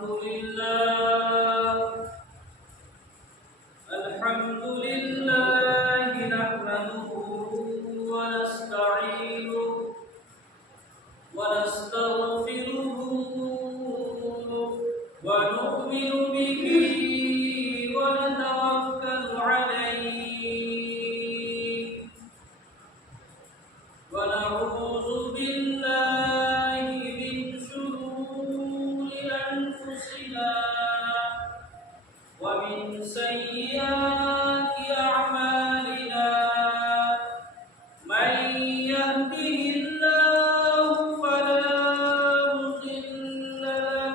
الحمد لله نحمده ونستعينه ونستغفره ونؤمن به ونتوكل عليه ونعوذ بالله من شرور أنفسنا ومن سيئات أعمالنا من يهده الله فلا مضل له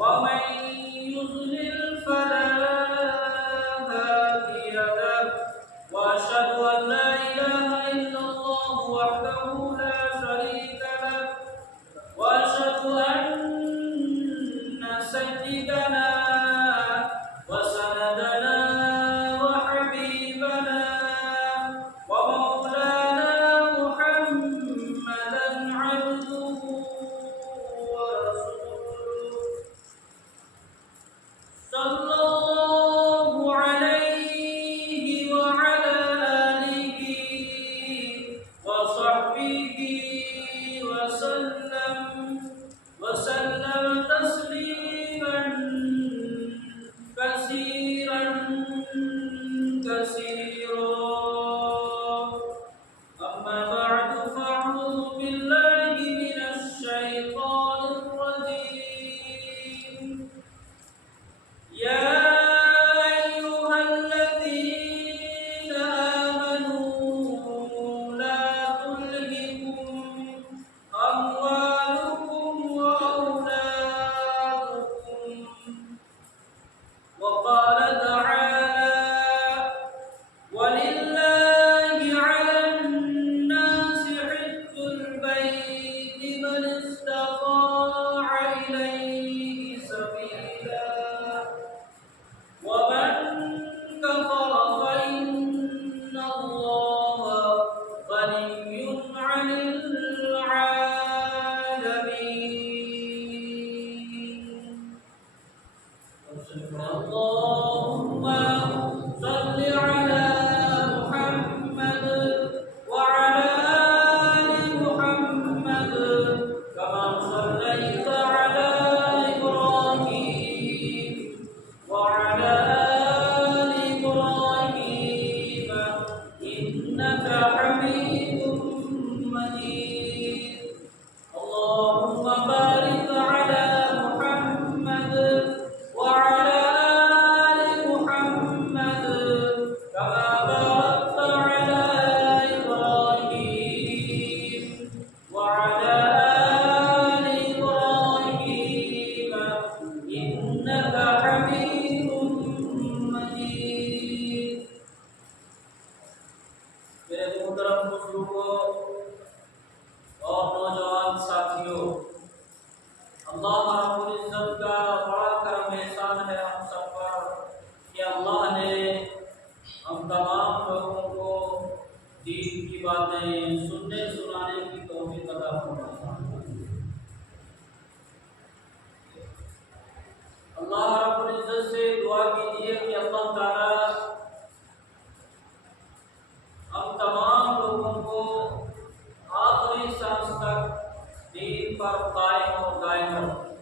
ومن يضلل فلا هادي له وأشهد أن لا إله إلا الله وحده لا شريك له وأشهد أن سيدنا وسندنا وحبيبنا ومولانا محمدا عبده ورسوله صلى الله عليه وعلى آله وصحبه وسلم تسليما كثيرا أما بعد فأعوذ بالله من الشيطان الرجيم يا أيها الذين آمنوا لا تلهكم أموالكم وأولادكم وقال تعالى ولله على الناس حج البيت من استطاع إليه سبيلا ومن كفر فإن الله غني عن العالمين اللهم صل على محمد وعلى آل محمد كما صليت على إبراهيم وعلى آل إبراهيم إنك حميد مجيد اللهم بارك على محمد وعلى آل محمد كما باركت على إبراهيم وعلى آل إبراهيم إنك حميد مجيد میرے محترم بزرگوں اور نوجوان ساتھیوں، اللہ رب العزت کا بڑا کرم احسان ہے ہم سب پر کہ اللہ نے ہم تمام لوگوں کو دین کی باتیں سننے سنانے کی توفیق عطا فرمائی۔ اللہ رب العزت سے دعا کیجیے کہ اللہ تعالی ہم تمام لوگوں کو آخری سانس تک دین پر قائم اور دائم رکھے۔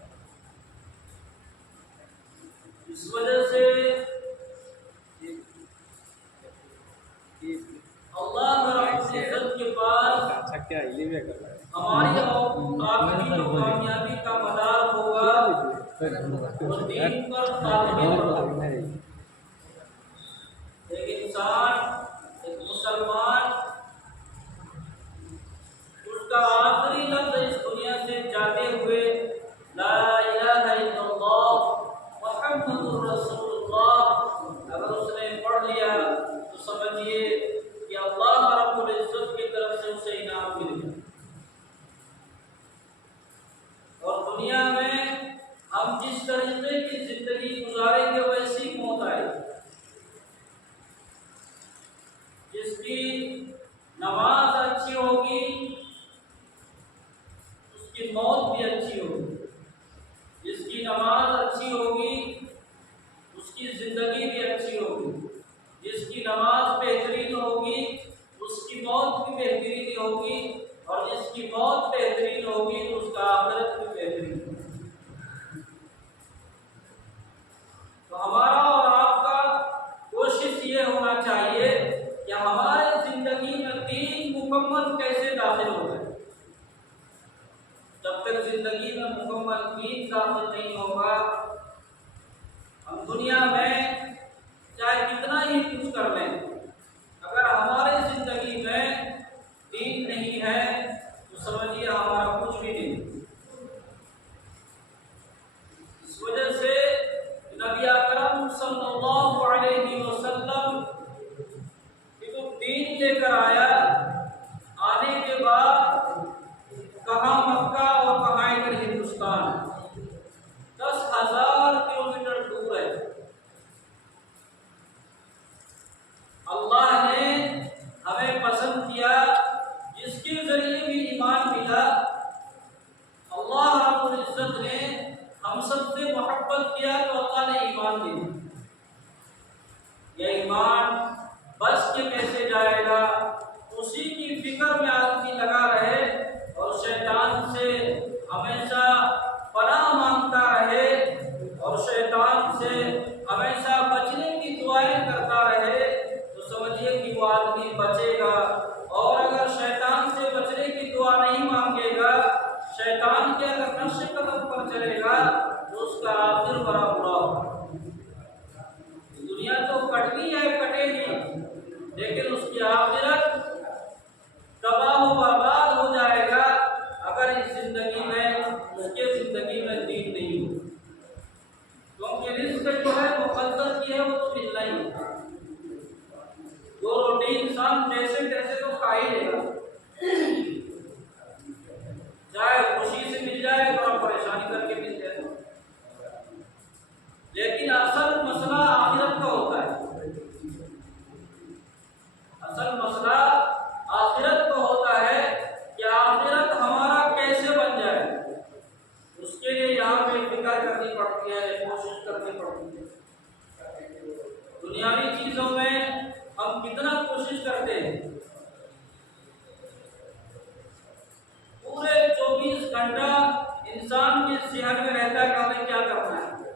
اس وجہ سے اللہ رب العزت کے پاس ہماری اور آپ کی جو کامیابی کا مدار ہوگا وہ دین پر قائم ہوگا۔ ایک انسان، ایک مسلمان، اس کا آخری لفظ اس دنیا سے جاتے ہوئے لا الہ الا اللہ محمد رسول اللہ اگر اس نے پڑھ لیا تو سمجھیے کہ اللہ رب العزت کی طرف سے اسے انعام ملے گا۔ اور دنیا میں ہم جس طریقے کی زندگی گزاریں گے ویسی موت آئے گی۔ جس کی نماز اچھی ہوگی اس کی موت بھی اچھی ہوگی، جس کی نماز دین داخل نہیں ہوگا، ہم دنیا میں چاہے کتنا ہی کچھ کر لیں، اگر ہماری زندگی میں دین نہیں ہے تو سمجھیے ہمارا کچھ بھی نہیں۔ اس وجہ سے نبی اکرم صلی اللہ علیہ وسلم جو دین لے کر آیا، آنے کے بعد کہاں مکہ اور کہاں ادھر ہندوستان 10,000 کلومیٹر دور ہے۔ اللہ نے ہمیں پسند کیا، جس کے ذریعے بھی ایمان ملا۔ اللہ رب العزت نے ہم سب سے محبت کیا تو اللہ نے ایمان دیا۔ یہ ایمان بس کے کیسے جائے گا، اسی کی فکر میں آدمی لگا رہے اور شیطان سے ہمیشہ پناہ مانگتا رہے اور شیطان سے ہمیشہ بچنے کی دعائیں کرتا رہے تو سمجھیے کہ وہ آدمی بچے گا۔ اور اگر شیطان سے بچنے کی دعا نہیں مانگے گا، شیطان کے اگر نقش قدم پر چلے گا تو اس کا آخر بڑا برا ہوگا۔ دنیا تو کٹنی ہے، کٹے گی، لیکن اس کی آخرت تباہ و برباد ہو جائے گا اگر اس زندگی میں اس کے زندگی میں دین نہیں ہو، کیونکہ رزق جو ہے مقدر کی ہے، وہ تو ملنا ہی ہے۔ دو روٹی انسان جیسے تیسے تو کھا ہی لے گا، چاہے خوشی سے مل جائے اور پریشانی کر کے مل جائے، لیکن اصل مسئلہ آخرت کا ہوتا ہے۔ اصل مسئلہ آخرت کا ہوتا ہے کہ آخرت ہمارا کیسے بن جائے، اس کے لیے یہاں پہ فکر کرنی پڑتی ہے، کوشش کرنی پڑتی ہے۔ دنیاوی چیزوں میں ہم کتنا کوشش کرتے ہیں، پورے 24 گھنٹہ انسان کے ذہن میں رہتا ہے کہ ہمیں کیا کرنا ہے۔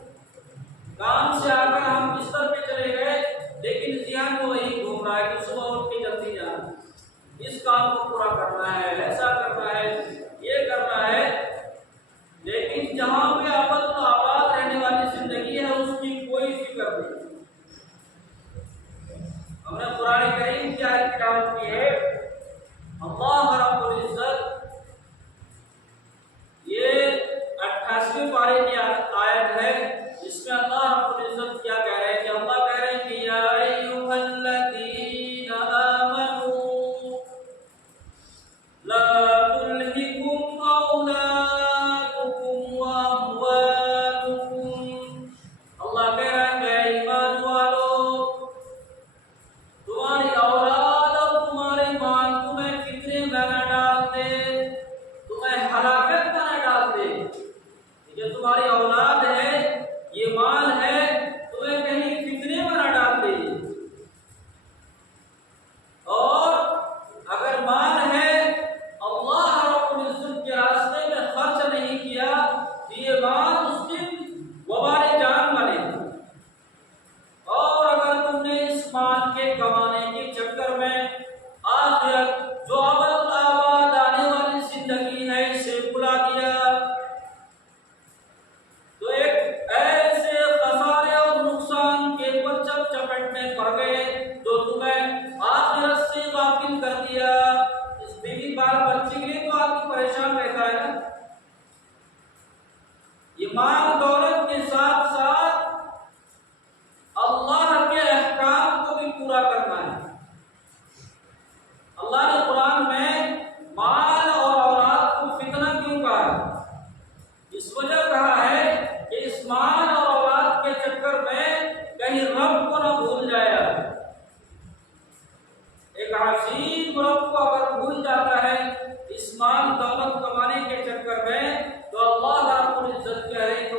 کام سے آ کر ہم بستر پہ چلے گئے، لیکن ذہن میں وہی گھوم رہا ہے کہ صبح اٹھ کے جلدی جانا، اس کام کو پورا کرنا ہے، ایسا کرنا ہے، یہ کرنا ہے، لیکن جہاں پہ امن و آباد رہنے والی زندگی ہے اس کی کوئی فکر نہیں۔ ہم نے قرآن کریم کی آیت تلاوت کی ہے، اللہ رب العزت یہ 88ویں پارے کی آیت ہے، جس میں اللہ رب العزت کیا کہہ رہے ہیں کہ اللہ کہہ رہے ہیں کہ یا ایھا الذین آمنوا لا تلہکم اولادکم واموالکم۔ اللہ کہہ رہا ہے کہ اے ایمان والو، تمہاری اولاد اور تمہارے مال تمہیں فتنے میں نہ ڈال دے، تمہیں ہلاکت میں نہ ڈال دے۔ یہ تمہاری اولاد ہے، یہ مال ہے، تمہیں کہیں فتنے میں نہ ڈال دے۔ اور اگر مال ہے اللہ رب العزت کے راستے میں خرچ نہیں کیا تو یہ مال اس دن وبال جان بنے۔ اور اگر تم نے اس مال کے کمانے کے چکر میں آخرت جو ابد آباد آنے والی زندگی ہے اسے بھلا دیا تو ایک ایسے خسارے اور نقصان کے پرچم چپٹ میں پڑ گئے جو تمہیں آخرت سے غافل کر دیا۔ اس بیوی بال بچے کے لیے تو آدمی پریشان رہتا ہے نا، یہ مال دولت کے ساتھ ساتھ اللہ کے احکام کو بھی پورا کرنا ہے۔ اللہ نے قرآن میں مال اور اولاد کو فتنہ کیوں کہا ہے؟ اس وجہ کہا ہے کہ اس مال اور اولاد کے چکر میں کہیں رب کو نہ بھول جائے۔ ایک عظیم رب کو اگر بھول جاتا ہے اس مال دولت کمانے کے چکر میں تو اللہ رب العزت کہہ رہے ہیں کہ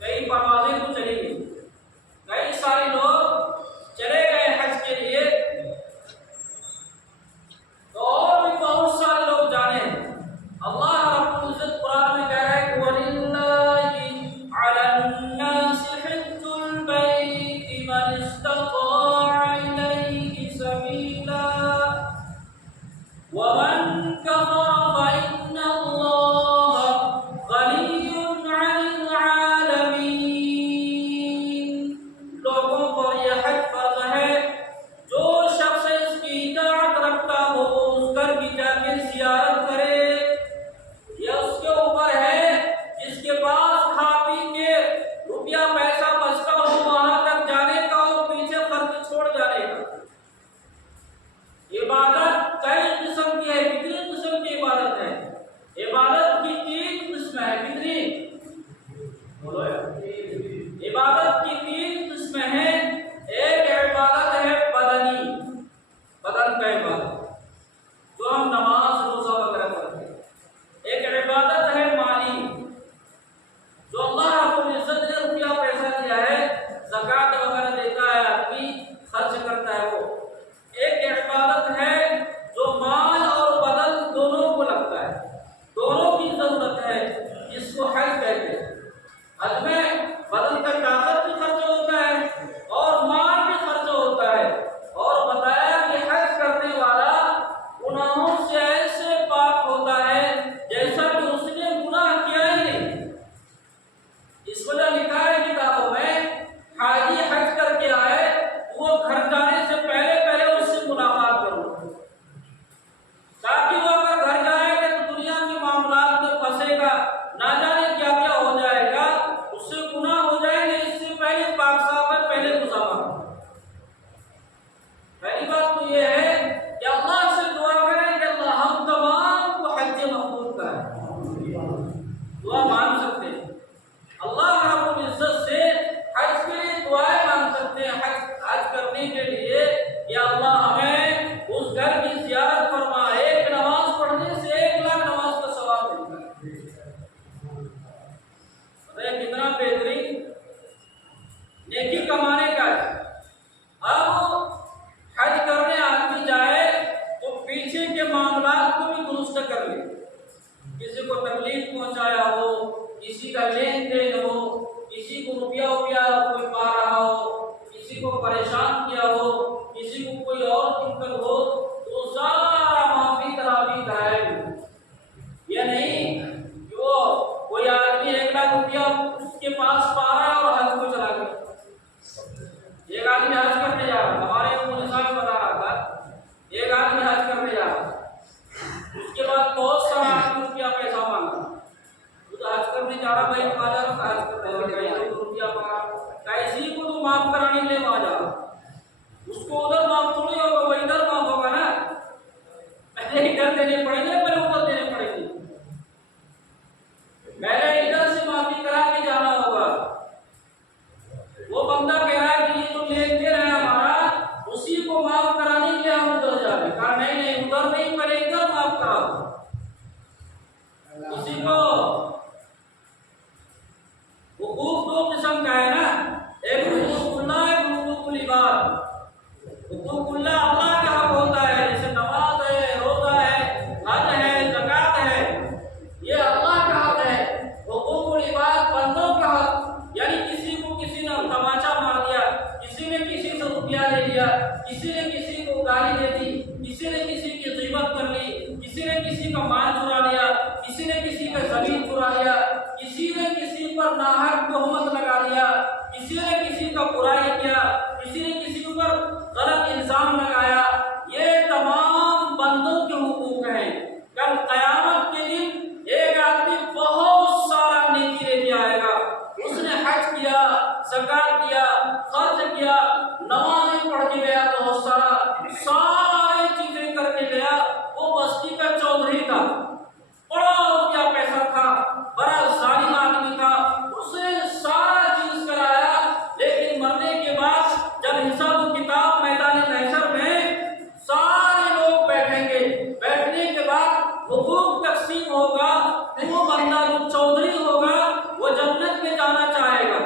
کئی پروازیں تو چلی گئی، کئی سارے لوگ چلے گئے حج کے لیے، تو اور بھی بہت سارے لوگ جانے ہیں۔ اللہ رب العزت قرآن میں کہہ رہا ہے وَلِلَّهِ عَلَى النَّاسِ حِجُّ الْبَيْتِ مَنِ اسْتَطَاعَ إِلَيْهِ سَبِيلًا وَمَنْ كَفَرَ فَإِنَّ اللَّهَ غَنِيٌّ عَنِ الْعَالَمِينَ۔ لوگوں پر یہ حج فرض ہے، جو شخص اس کی اطاعت رکھتا ہو اس گھر کی جا کے زیارت کرے۔ یہ اس کے اوپر ہے جس کے پاس کھا پی کے روپیہ پیسہ بچتا ہو وہاں تک جانے کا اور پیچھے خرچ چھوڑ جانے کا۔ عبادت کئی قسم کی ہے، کتنی قسم کی عبادت ہے؟ عبادت کی 3 قسمیں ہیں۔ کتنی؟ بولو یار۔ عبادت کی 3 قسمیں ہیں۔ ایک عبادت ہے بدنی، بدن کا عبادت جو ہم نماز روزہ وغیرہ پڑھتے ہیں۔ ایک عبادت ہے مالی، جو اللہ رب العزت نے روپیہ پیسہ دیا ہے، زکوٰۃ وغیرہ دیتا ہے آدمی، خرچ کرتا ہے وہ۔ ایک عبادت ہے جو مال اور بدن دونوں کو لگتا ہے، دونوں کی ضرورت ہے، جس کو حج کہتے ہیں۔ حج میں بدن کا طاقت بھی خرچ ہوتا ہے اور مال بھی خرچ ہوتا ہے، اور بتایا کہ حج کرنے والا گناہوں سے ایسے پاک ہوتا ہے جیسا کہ اس نے گناہ کیا ہی نہیں۔ اس وجہ لکھا ہے کتابوں میں حاجی حج کر کے آئے وہ گھر جانے سے پہلے اس سے ملاقات کرو، تاکہ وہ اگر گھر جائے گا تو دنیا کے معاملات میں پھنسے گا، نہ جانے کیا کیا ہو جائے گا، اس سے گناہ ہو جائیں گے۔ اس سے پہلے پاک صاحب ہے، پہلے مسافر۔ پہلی بات تو یہ ہے کہ اللہ سے دعا کریں کہ اللہ ہم تمام کو حج مقبول کرے، دعا مانگ سکتے ہیں اللہ رب العزت سے، حج کے لیے دعائیں مانگ سکتے ہیں، حج کرنے کے لیے کہ اللہ ہمیں اس گھر کی زیارت فرما۔ ایک نماز پڑھنے سے 1 لاکھ نماز کا ثواب ملتا ہے۔ کتنا بہترین نیکی کمانے کا ہے۔ اب حج کرنے آدمی جائے تو پیچھے کے معاملات کو بھی درست کر لے، کسی کو تکلیف پہنچایا ہو، کسی کا لین دین ہو، کسی کو روپیہ کوئی پا رہا ہو، کسی کو پریشان کیا ہو، کسی کو کوئی اور دقت ہو، تو سارا معافی ترافی کرائے۔ یہ نہیں کہ وہ کوئی آدمی 1 لاکھ روپیہ اس کے پاس پا رہا ہے اور حج کو چلا گیا۔ ایک آدمی حج کرنے جا رہا، ہمارے مولوی صاحب بتا رہا تھا، ایک آدمی حج کرنے جا رہا، اس کے بعد بہت سارا آدمی روپیہ پیسہ مانگا۔ وہ تو حج کرنے جا رہا، بھائی کہا جا رہا حج کرنے روپیہ مانگا، کیسی کو تو معاف کرانے کے لیے وہاں جا رہا، اس کو ادھر معاف تھوڑی ہوگا، وہ ادھر معاف ہوگا نا، پہلے ادھر دینے پڑیں گے، پہلے ادھر دینے پڑیں گے، پہلے ادھر سے معافی کرا کے جانا ہوگا۔ وہ بندہ کہہ رہا ہے کہ یہ جو لین دین ہے ہمارا، اسی کو معاف کرانے کے لیے ہم ادھر جا رہے ہیں۔ کہا نہیں ادھر نہیں، پہلے ادھر معاف کراؤ۔ اسی کو حقوق 2 قسم کا ہے نا، ایک حقوق اللہ، ایک حقوق العباد۔ حقوق اللہ اللہ کا حق ہوتا ہے، جیسے نماز ہے، روزہ ہے، حج ہے، زکوٰۃ ہے، یہ اللہ کا حق ہے۔ حقوق العباد بندوں کا حق، یعنی کسی کو کسی نے تماچا مار دیا، کسی نے کسی سے روپیہ لے لیا، کسی نے کسی کو گالی دے دی، کسی نے کسی کی غیبت کر لی، کسی نے کسی کا مال چرا لیا، کسی نے کسی کا زمین چرا لیا، کسی نے کسی پر ناحق تہمت لگا دیا، کسی نے کسی کا برائی کیا، کسی نے کسی پر غلط الزام لگایا، یہ تمام بندوں کے حقوق ہیں۔ کل قیامت کے دن ایک آدمی بہت سارا نیکی لے کے آئے گا، اس نے حج کیا، زکوٰۃ دیا، خرچ کیا، نمازیں پڑھ کے گیا، بہت ساری چیزیں کر کے گیا، وہ بستی کا چودھری تھا، بڑا روپیہ پیسہ تھا، بڑا ظالم آدمی تھا، اس نے سارا چیز کرایا، لیکن مرنے کے بعد جب حساب و کتاب میدان محشر میں سارے لوگ بیٹھیں گے، بیٹھنے کے بعد حقوق تقسیم ہوگا، وہ بندہ جو چودھری ہوگا وہ جنت میں جانا چاہے گا،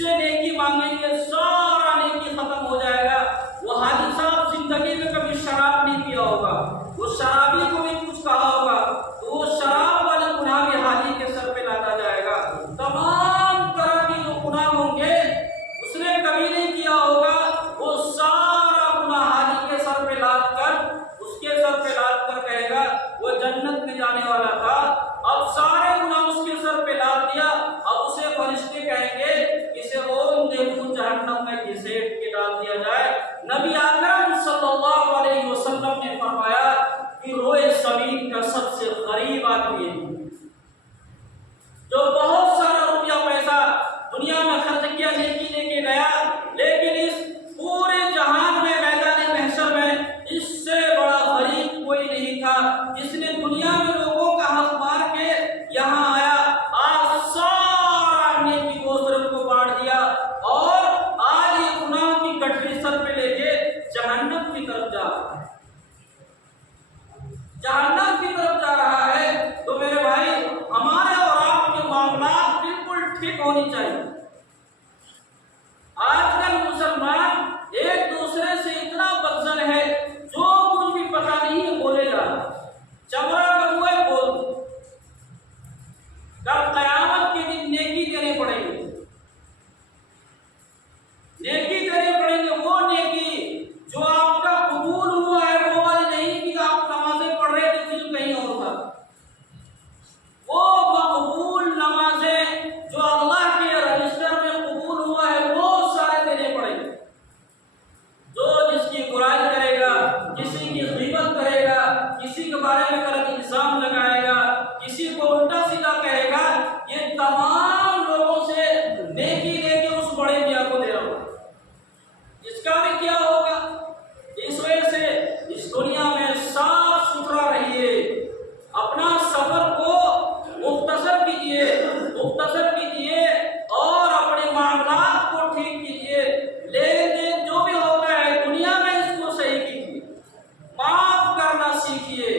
سے نیکی مانگیں گے سارا نیکی ختم ہو جائے گا۔ وہ حاجی صاحب زندگی میں کبھی شراب نہیں پیا ہوگا، وہ شرابی کو بھی کچھ کہا ہوگا تو وہ شراب والے گناہ بھی حاجی کے سر پہ لادا جائے گا۔ تمام طرح کے جو گناہ ہوں گے اس نے کبھی نہیں کیا ہوگا، وہ سارا گناہ حاجی کے سر پہ لاد کر اس کے سر پہ لاد کر کہے گا وہ جنت میں جانے والا تھا۔ اب سارے گناہ اس کے سر پہ لاد دیا، اب اسے فرشتے کہیں گے اسے اور دیکھو جہنم میں گھسیٹ کے ڈال دیا جائے۔ نبی اکرم صلی اللہ علیہ وسلم نے فرمایا کہ روئے زمین کا سب سے غریب آدمی ہے جو بہت سارا روپیہ پیسہ دنیا میں خرچ کیا نیکی لے کے گیا، لیکن اس پورے جہان میں میدان محشر میں اس سے بڑا غریب کوئی نہیں تھا جس نے دنیا میں لوگوں کا حق مار کے یہاں آیا، آج سارا نیکی کو صرف کو بانٹ دیا اور آج یہ گناہ کی گٹھری سر پہ لے کے جہنم کی طرف جا رہا ہے، جہنم کی طرف جا رہا ہے۔ تو میرے بھائی ہمارے اور آپ کے معاملات بالکل ٹھیک ہونی چاہیے۔ آج کل مسلمان ایک دوسرے سے اتنا بدزن ہے جو کچھ بھی پتا نہیں ہے بولے جا رہا، چمڑا کا ہوا ہے بول دو۔ کل قیامت کے دن نیکی دینے پڑیں گے، نیکی دینے پڑیں گے، وہ نیکی جو آپ کا قبول ہوا ہے، وہ والی نہیں کہ آپ نمازیں پڑھ رہے تھے دل کہیں اور تھا، وہ مقبول نمازیں جو اللہ کے رجسٹر میں قبول ہوا ہے وہ سارے دینے پڑیں گے۔ جو جس کی برائی کرے گا، کسی کی غیبت کرے گا، کسی کے بارے میں غلط الزام لگائے گا، کسی کو الٹا سیدھا کہے گا، یہ تمام لوگوں سے نیکی لے کے اس بڑے میاں کو دے رہا ہوں، اس کا بھی کیا ہوگا؟ اس وجہ سے اس دنیا میں صاف ستھرا رہیے، اپنا سفر کو مختصر کیجیے اور اپنے معاملات کو ٹھیک کیجیے، لیکن جو بھی ہوتا ہے دنیا میں اس کو صحیح کیجیے، معاف کرنا سیکھیے،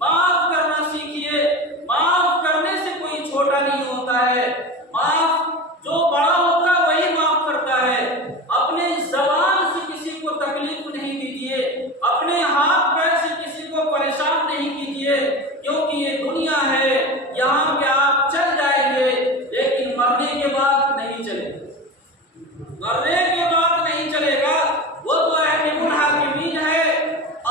معاف کرنا سیکھیے۔ معاف کرنے سے کوئی چھوٹا نہیں ہوتا ہے، معاف جو بڑا ہوتا ہے وہی معاف کرتا ہے۔ اپنے زبان سے کسی کو تکلیف نہیں دیجیے، اپنے ہاتھ پیر سے کسی کو پریشان نہیں کیجیے، کیونکہ یہ دنیا ہے، یہاں پہ آپ چل جائیں گے لیکن مرنے کے بعد نہیں چلے گا، مرنے کے بعد نہیں چلے گا۔ وہ تو احکم الحاکمین ہے،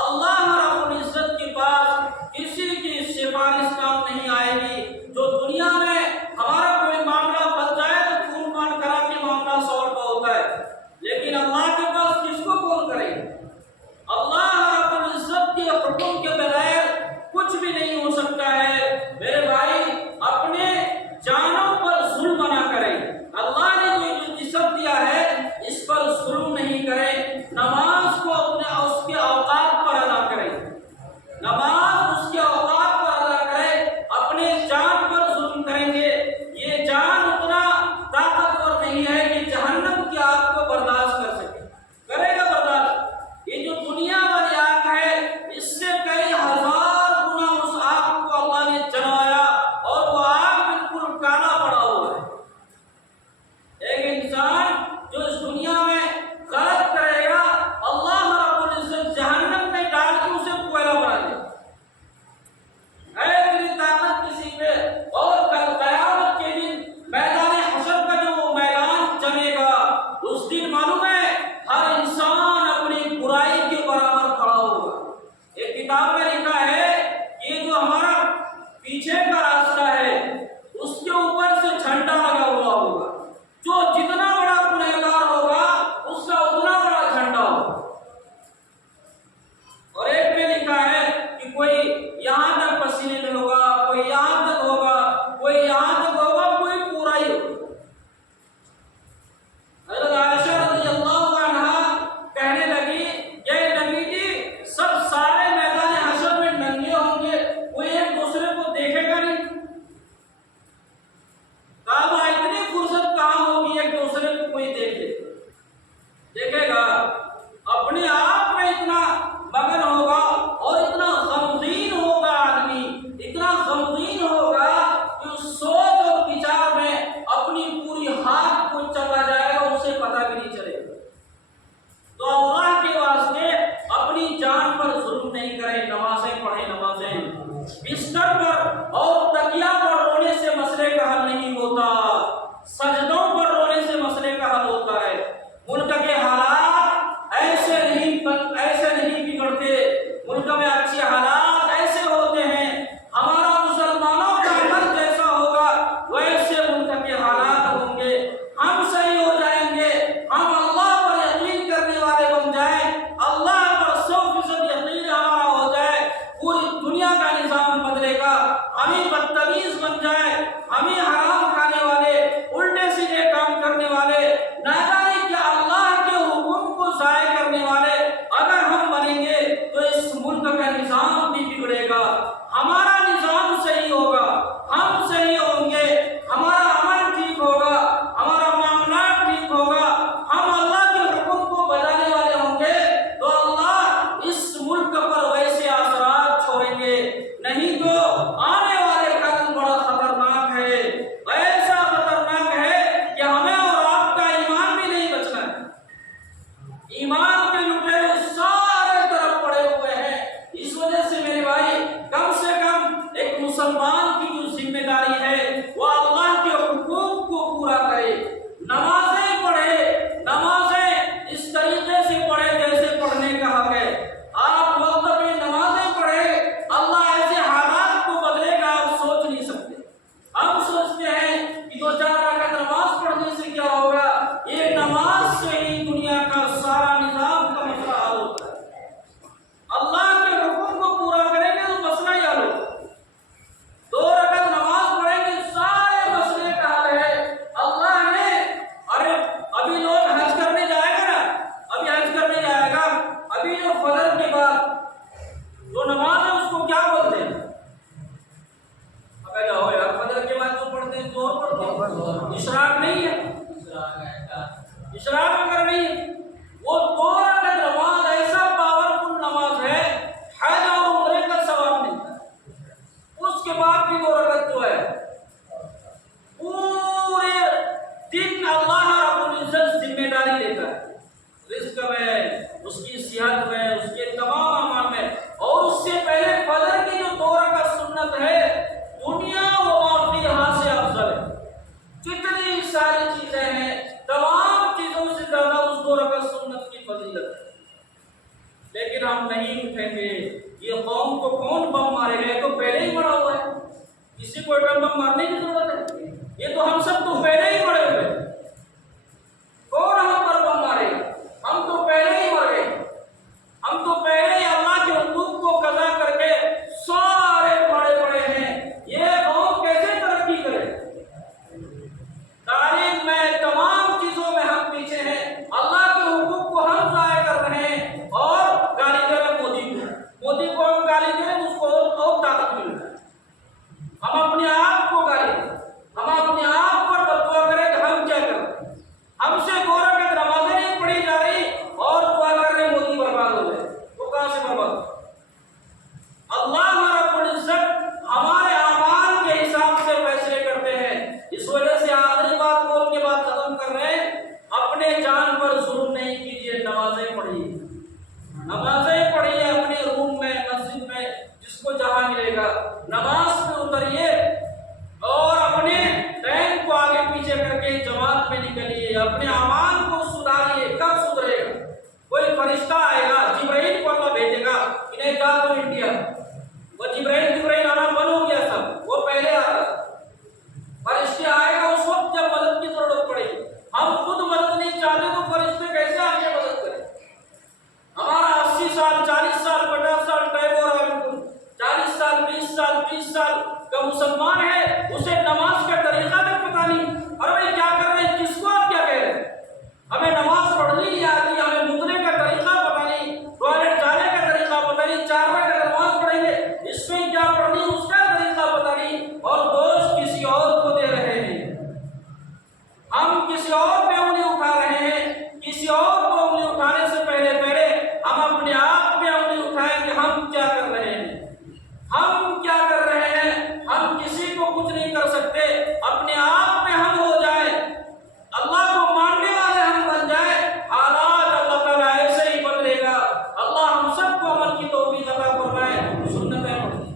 اللہ رب العزت کے پاس کسی کی سفارش کام نہیں آئے گی۔ جو دنیا میں ہمارا کوئی معاملہ بن جائے تو خون مان کرا کے معاملہ سالو کا ہوتا ہے، لیکن اللہ کے پاس کس کو کون کرے گا؟ اللہ رب العزت کے حکم کے بغیر کچھ بھی نہیں ہو سکتا ہے۔ میرے بھائی اپنے جانوں پر ظلم نہ کریں، اللہ نے جو جسم دیا ہے اس پر ظلم نہیں کریں، نماز کو اپنے اس کے اوقات پر ادا کریں، نماز اس کے اوقات پر ادا کریں، اپنے جان پر ظلم کریں گے یہ جان اتنا طاقتور نہیں ہے کہ جہنم کی آگ کو برداشت کر سکے، کرے گا برداشت؟ یہ جو دنیا والی آگ ہے اس سے کئی ہزار گنا اس آگ کو اللہ نے جلایا اور وہ آگ بالکل کالا پڑا ہوا ہے۔ ایک انسان جو اس دنیا میں غلط کرے گا اللہ رب العزت جہنم میں ڈال کے اسے کوئلہ بنا دے گا۔ میری طاقت کسی پہ، اور کل قیامت کے دن میدان حشر کا جو وہ میدان جمے گا اس دن معلوم ہے ہر انسان اپنی برائی کے برابر کھڑا ہوگا۔ ایک کتاب میں لکھا ہے یہ جو ہمارا پیچھے کا راستہ ہے اس کے اوپر سے جھنڈا لگا ہوا ہوگا، جو جتنا بڑا گنہگار ہوگا اس کا اتنا بڑا جھنڈا ہوگا۔ اور ایک میں لکھا ہے کہ کوئی یہاں تک پسینے میں ہوگا، کوئی یہاں تک ہوگا، کوئی یہاں تک ہوگا، کوئی پورا ہی ہوگا۔ حضرت عائشہ رضی اللہ اشراق کرنی وہ 2 رکعت نماز ایسا پاورفل نماز ہے، حج اور عمرے کا ثواب ملتا ہے۔ اس کے بعد بھی 2 رکعت جو ہے پورے دن اللہ رب العزت ذمہ داری لیتا ہے، رزق میں، اس کی صحت میں، اس کے تمام اعمال میں۔ اور اس سے پہلے فجر کی جو 2 رکعت سنت ہے، دنیا و ما فیہا سے افضل ہے۔ کتنی ساری چیزیں ہیں، تمام چیزوں سے زیادہ اس 2 رکعت سنت کی فضیلت ہے، لیکن ہم نہیں اٹھیں گے۔ یہ قوم کو کون بم مارے گا؟ تو پہلے ہی مڑا ہوا ہے، کسی کو ایٹم بم مارنے کی ضرورت ہے؟ یہ تو ہم سب تو پہلے ہی مڑے ہوئے، کون ہم پر بم مارے گا؟ ہم تو پہلے ہی مر گئے، ہم تو پہلے ہی اللہ کے حقوق کو قضا کر کے سارے پڑے پڑے ہیں۔ یہ قوم کیسے ترقی کرے؟ تعلیم میں، تمام چیزوں میں ہم پیچھے ہیں، اللہ کے حقوق کو ہم ضائع کر رہے ہیں اور گالی دے رہے مودی کو ہم گالی دیں، اس کو اور طاقت مل رہا ہے۔ ہم اپنے آپ کو گالی دیں، ہم اپنے آپ پر بددعا کریں کہ ہم کیا کریں؟ ہم سے 2 رکعت نمازیں نہیں پڑھی جا رہی اور دعا کر رہے مودی برباد ہو جائے، وہ کہاں سے برباد ہو؟ اللہ رب العزت ہمارے اعمال کے حساب سے فیصلے کرتے ہیں۔ اس وجہ سے آخری بات بول کے بات ختم کر رہے ہیں، اپنے جان پر ظلم نہیں کیجیے، نمازیں پڑھیے، نمازیں پڑھیے اپنے روم میں، مسجد میں، جس کو جہاں ملے گا، نماز پہ اتریے اور اپنے ٹائم کو آگے پیچھے کر کے جماعت میں نکلیے، اپنے اعمال کو سدھاریے۔ کب سدھرے گا؟ کوئی فرشتہ آئے گا، جبرائیل کو اللہ بھیجے گا، انہیں جا دو انڈیا، وہ جبرائیل آنا بند ہو گیا سب، وہ پہلے آ رہا، فرشتے آئے گا اس وقت جب مدد کی ضرورت پڑے گی۔ ہم خود مدد نہیں چاہتے تو فرشتے کیسے آگے مدد کریں؟ ہمارا 80 سال، 40 سال، 50 سال ٹائم ہو رہا ہے، 40 سال، 20 سال، 30 سال کا مسلمان ہے، اسے نماز کا طریقہ تک پتہ نہیں۔ اور بھائی کیا کر رہے ہیں؟ کس کو آپ کیا کہہ رہے ہیں؟ ہمیں نماز پڑھنی نہیں آتی، ہمیں مدنے کا طریقہ پتہ نہیں، ٹوائلٹ جانے کا طریقہ پتہ نہیں، 4 رکعت نماز پڑھیں گے، اس میں کیا پڑھنی اس کا طریقہ پتہ نہیں، اور دوست کسی اور کو دے رہے ہیں۔ ہم کسی اور پہ انگلی اٹھا رہے ہیں۔ کسی اور کو انگلی اٹھانے سے پہلے ہم اپنے آپ پہ انگلی اٹھائیں کہ ہم کیا کر رہے ہیں، ہم کیا کر رہے ہیں۔ ہم کسی کو کچھ نہیں کر سکتے، اپنے آپ میں ہم ہو جائیں، اللہ کو ماننے والے ہم بن جائیں، حالات اللہ تعالیٰ ایسے ہی بدلے گا۔ اللہ ہم سب کو عمل کی توفیق عطا فرمائے۔ سنتیں پڑھیں۔